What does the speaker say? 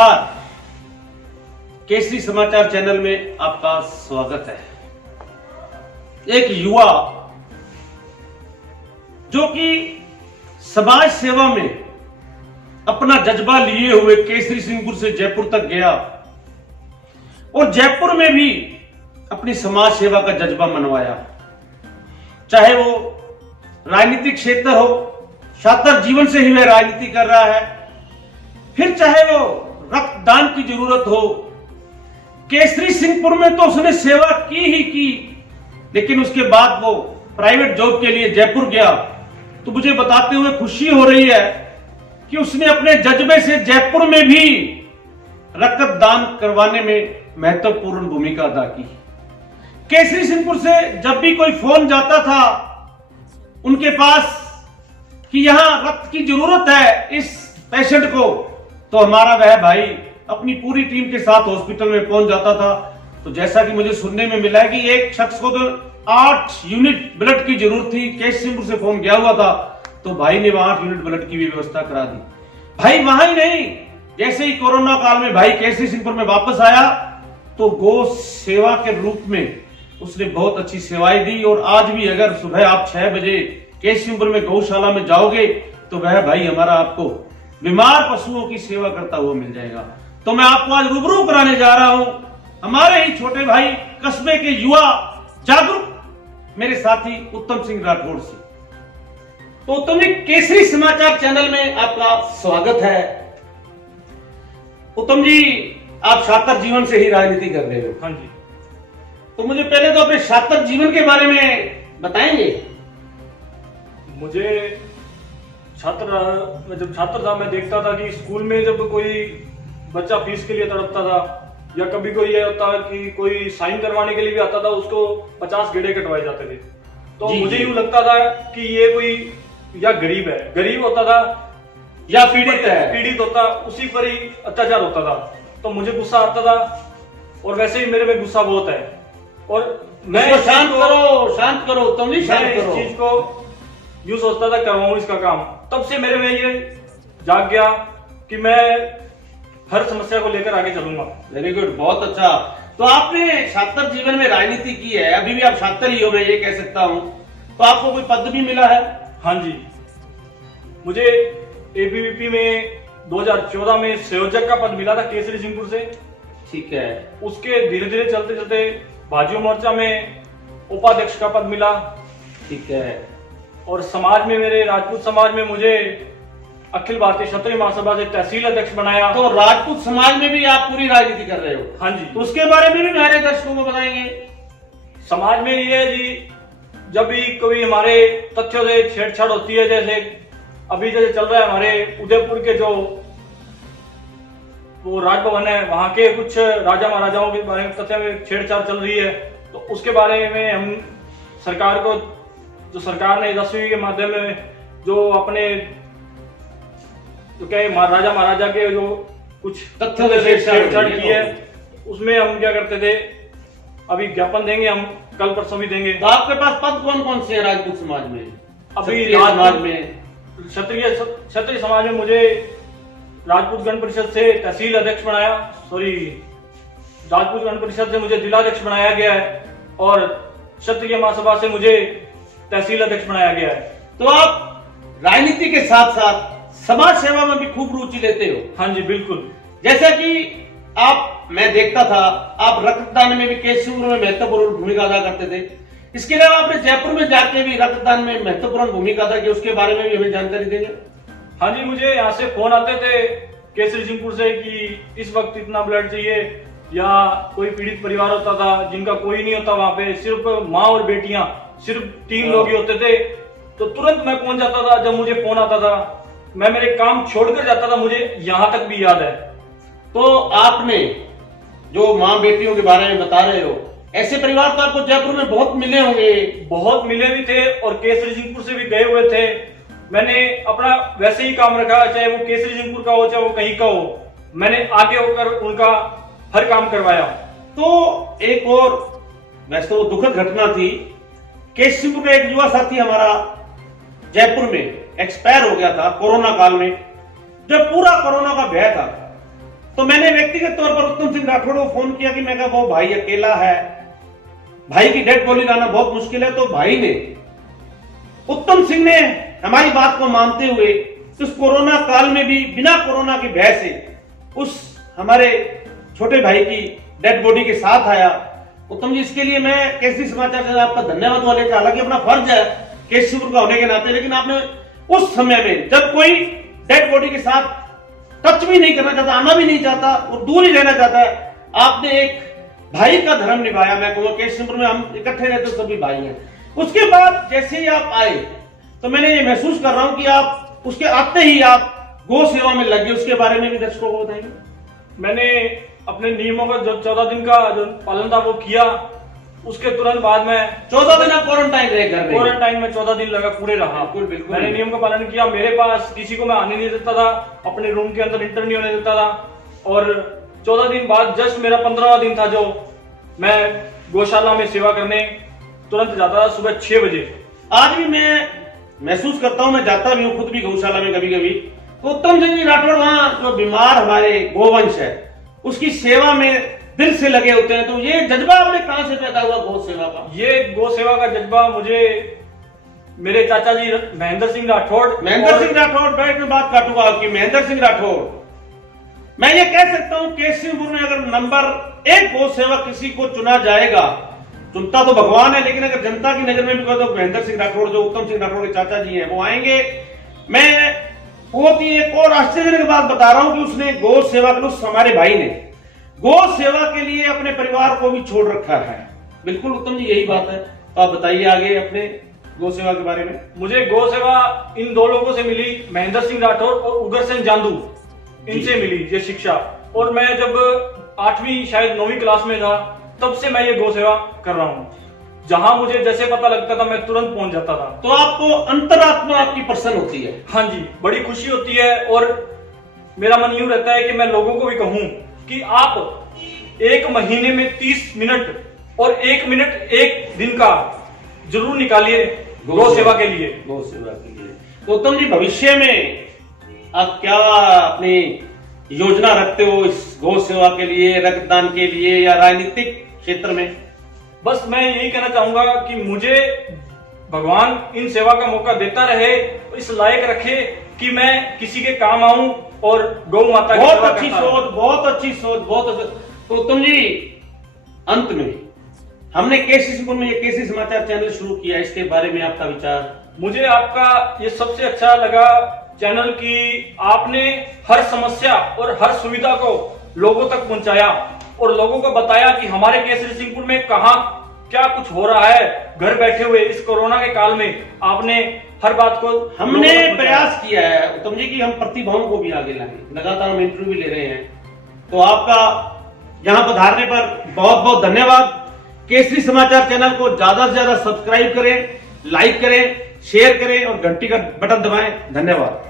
नमस्कार, केसरी समाचार चैनल में आपका स्वागत है। एक युवा जो कि समाज सेवा में अपना जज्बा लिए हुए केसरी सिंहपुर से जयपुर तक गया और जयपुर में भी अपनी समाज सेवा का जज्बा मनवाया। चाहे वो राजनीतिक क्षेत्र हो, छात्र जीवन से ही वह राजनीति कर रहा है, फिर चाहे वो रक्तदान की जरूरत हो। केसरी सिंहपुर में तो उसने सेवा की ही की, लेकिन उसके बाद वो प्राइवेट जॉब के लिए जयपुर गया। तो मुझे बताते हुए खुशी हो रही है कि उसने अपने जज्बे से जयपुर में भी रक्तदान करवाने में महत्वपूर्ण भूमिका अदा की। केसरी सिंहपुर से जब भी कोई फोन जाता था उनके पास कि यहां रक्त की जरूरत है इस पेशेंट को, तो हमारा वह भाई अपनी पूरी टीम के साथ हॉस्पिटल में पहुंच जाता था। तो जैसा कि मुझे सुनने में मिला है कि एक शख्स को तो 8 यूनिट ब्लड की जरूरत थी, केसरी सिंहपुर से फोन गया हुआ था, तो भाई ने वहां 8 यूनिट ब्लड की भी व्यवस्था करा दी। भाई वहां ही नहीं, जैसे ही कोरोना काल में भाई केसरी सिंहपुर में वापस आया तो गौ सेवा के रूप में उसने बहुत अच्छी सेवाएं दी। और आज भी अगर सुबह आप 6 बजे केसरी सिंहपुर में गौशाला में जाओगे तो वह भाई हमारा आपको बीमार पशुओं की सेवा करता हुआ मिल जाएगा। तो मैं आपको आज रूबरू कराने जा रहा हूं हमारे ही छोटे भाई, कस्बे के युवा जागरूक मेरे साथी उत्तम सिंह राठौड़ से। तो उत्तम जी, केसरी समाचार चैनल में आपका स्वागत है। उत्तम जी, आप छात्र जीवन से ही राजनीति कर रहे हो। हाँ जी। तो मुझे पहले तो अपने छात्र जीवन के बारे में बताएंगे। मुझे जब छात्र था, मैं देखता था कि स्कूल में जब कोई बच्चा फीस के लिए तड़पता था या कभी कोई ये होता कि कोई साइन करवाने के लिए भी आता था, उसको 50 गेड़े कटवाए जाते थे। तो मुझे यूं लगता था कि ये कोई या गरीब होता था या पीड़ित होता, उसी पर ही अत्याचार होता था। तो मुझे गुस्सा आता था और वैसे ही मेरे में गुस्सा बहुत है। और मैं शांत करो उत्तम जी, शांत करो। इस चीज को यूं सोचता था करवाऊं इसका काम। तब से मेरे में ये जाग गया कि मैं हर समस्या को लेकर आगे चलूंगा। वेरी गुड, बहुत अच्छा। तो आपने छात्र जीवन में राजनीति की है, अभी भी आप छात्र ही हो, मैं ये कह सकता हूं। तो आपको कोई पद भी मिला है? हाँ जी, मुझे एबीवीपी में 2014 में संयोजक का पद मिला था केसरी सिंहपुर से। ठीक है। उसके धीरे धीरे चलते चलते भाजपा मोर्चा में उपाध्यक्ष का पद मिला। ठीक है। और समाज में, मेरे राजपूत समाज में, मुझे अखिल भारतीय क्षत्रिय महासभा से तहसील अध्यक्ष बनाया। तो राजपूत समाज में भी आप पूरी राजनीति कर रहे हो? हाँ जी। तो उसके बारे में भी हमारे दर्शकों को बताएंगे। समाज में ये है जी, जब भी कोई हमारे तथ्यों से छेड़छाड़ होती है, जैसे अभी जैसे चल रहा है हमारे उदयपुर के जो वो राजभवन है, वहां के कुछ राजा महाराजाओं के बारे में तथ्य में छेड़छाड़ चल रही है, तो उसके बारे में हम सरकार को, जो सरकार ने 10वीं के माध्यम में जो अपने तो क्या राजा महाराजा के जो कुछ तथ्यों से छेड़छाड़ की है, उसमें हम क्या करते थे, अभी ज्ञापन देंगे, हम कल परसों भी देंगे। तो आपके पास पद कौन कौन से हैं राजपूत समाज में? अभी समाज में, क्षत्रिय समाज में मुझे राजपूत गण परिषद से तहसील अध्यक्ष बनाया, राजपूत गण परिषद से मुझे जिलाध्यक्ष बनाया गया है और क्षत्रिय महासभा से मुझे तहसील अध्यक्ष बनाया गया है। तो आप राजनीति के साथ साथ समाज सेवा में भी खूब रुचि लेते हो? हाँ जी, बिल्कुल। जैसा कि मैं देखता था आप रक्तदान में भी केसरी सिंहपुर में महत्वपूर्ण भूमिका अदा करते थे। इसके अलावा आपने जयपुर में जाके भी रक्तदान में महत्वपूर्ण भूमिका अदा की, उसके बारे में भी हमें जानकारी देंगे। हाँ जी, मुझे यहाँ से फोन आते थे केसरी सिंहपुर से कि इस वक्त इतना ब्लड चाहिए, या कोई पीड़ित परिवार होता था जिनका कोई नहीं होता, वहां पे सिर्फ माँ और बेटियां, सिर्फ 3 लोग ही होते थे, तो तुरंत मैं पहुंच जाता था। जब मुझे फोन आता था, मैं मेरे काम छोड़कर जाता था, मुझे यहां तक भी याद है। तो आपने जो माँ बेटियों के बारे में बता रहे हो, ऐसे परिवार तो आपको जयपुर में बहुत मिले होंगे। बहुत मिले भी थे और केसरी सिंहपुर से भी गए हुए थे। मैंने अपना वैसे ही काम रखा, चाहे वो केसरी सिंहपुर का हो चाहे वो कहीं का हो, मैंने आगे होकर उनका हर काम करवाया। तो एक और वैसे तो दुखद घटना थी, केसरी सिंहपुर का एक युवा साथी हमारा जयपुर में एक्सपायर हो गया था कोरोना काल में। जब पूरा कोरोना का भय था तो मैंने व्यक्तिगत तौर पर उत्तम सिंह राठौड़ को फोन किया कि मैं कहा वो भाई अकेला है, भाई की डेड बॉडी लाना बहुत मुश्किल है। तो भाई ने, उत्तम सिंह ने हमारी बात को मानते हुए इस कोरोना काल में भी बिना कोरोना के भय से उस हमारे छोटे भाई की डेड बॉडी के साथ आया। उत्तम जी, इसके लिए मैं केसरी समाचार चैनल आपका धन्यवाद वाले का, हालांकि अपना फर्ज है केसरीपुर का होने के नाते, लेकिन आपने उस समय में जब कोई डेड बॉडी के साथ टच भी नहीं करना चाहता, आना भी नहीं चाहता और दूर ही रहना चाहता है, आपने एक भाई का धर्म निभाया। मैं कहूँगा केसरीपुर में हम इकट्ठे रहते सभी भाई हैं। उसके बाद जैसे ही आप आए तो मैंने ये महसूस कर रहा हूं कि आप उसके आते ही आप गौ सेवा में लग गए। उसके बारे में भी दर्शकों को बताएंगे। मैंने अपने नियमों का जो 14 दिन का जो पालन था वो किया। उसके तुरंत बाद में 14 दिन आप क्वारंटाइन रहे घर में? क्वारंटाइन में 14 दिन लगा पूरे रहा। बिल्कुल। मैंने नियम का पालन किया। मेरे पास किसी को मैं आने नहीं देता था, अपने रूम के अंदर इंटर नहीं होने देता था। और 14 दिन बाद जस्ट मेरा 15वां दिन था जो मैं गौशाला में सेवा करने तुरंत जाता था सुबह 6 बजे। आज भी मैं महसूस करता हूं, मैं जाता भी हूं खुद भी गौशाला में कभी कभी। तो उत्तम सिंह जी राठौड़ वहां जो बीमार हमारे गोवंश है उसकी सेवा में दिल से लगे होते हैं। तो ये जज्बा आपने कहां से पैदा हुआ गौ सेवा का? ये गौ सेवा का जज्बा मुझे मेरे चाचा जी महेंद्र सिंह राठौड़ बैठ में बात काटूंगा आपकी। महेंद्र सिंह राठौड़, मैं ये कह सकता हूं केसरीपुर में अगर नंबर 1 गौ सेवा किसी को चुना जाएगा, चुनता तो भगवान है, लेकिन अगर जनता की नजर में भी तो महेंद्र सिंह राठौड़ जो उत्तम सिंह राठौड़ के चाचा जी हैं वो आएंगे। मैं बहुत ही एक और आश्चर्यजनक बात बता रहा हूं कि उसने गौ सेवा के लिए, हमारे भाई ने गौ सेवा के लिए अपने परिवार को भी छोड़ रखा है। बिल्कुल उत्तम जी, यही बात है। तो आप बताइए आगे अपने गौ सेवा के बारे में। मुझे गौ सेवा इन 2 लोगों से मिली, महेंद्र सिंह राठौड़ और उग्रसेन जांदू, इनसे मिली ये शिक्षा। और मैं जब 8वीं शायद 9वीं क्लास में था तब से मैं ये गौ सेवा कर रहा हूँ। जहां मुझे जैसे पता लगता था मैं तुरंत पहुंच जाता था। तो आपको अंतरात्मा आपकी प्रसन्न होती है? हाँ जी, बड़ी खुशी होती है। और मेरा मन यूं रहता है कि मैं लोगों को भी कहूं कि आप 1 महीने में 30 मिनट और 1 मिनट 1 दिन का जरूर निकालिए गौ सेवा के लिए। गौ सेवा के लिए। तो उत्तम जी, भविष्य में आप क्या अपनी योजना रखते हो इस गौ सेवा के लिए, रक्तदान के लिए या राजनीतिक क्षेत्र में? बस मैं यही कहना चाहूंगा कि मुझे भगवान इन सेवा का मौका देता रहे, इस लायक रखे कि मैं किसी के काम आऊं और गौ माता की बहुत अच्छी सोच, बहुत अच्छी सोच, बहुत अच्छा। तो उत्तम जी, अंत में हमने केसरीपुर में ये केसरी समाचार चैनल शुरू किया, इसके बारे में आपका विचार? मुझे आपका ये सबसे अच्छा लगा चैनल की आपने हर समस्या और हर सुविधा को लोगों तक पहुंचाया और लोगों को बताया कि हमारे केसरी सिंहपुर में कहां क्या कुछ हो रहा है। घर बैठे हुए इस कोरोना के काल में आपने हर बात को हमने प्रयास किया है उत्तम जी कि हम प्रतिभाओं को भी आगे लाएं। लगातार हम इंटरव्यू भी ले रहे हैं। तो आपका यहां पधारने पर बहुत बहुत धन्यवाद। केसरी समाचार चैनल को ज्यादा से ज्यादा सब्सक्राइब करें, लाइक करें, शेयर करें और घंटी का बटन दबाएं। धन्यवाद।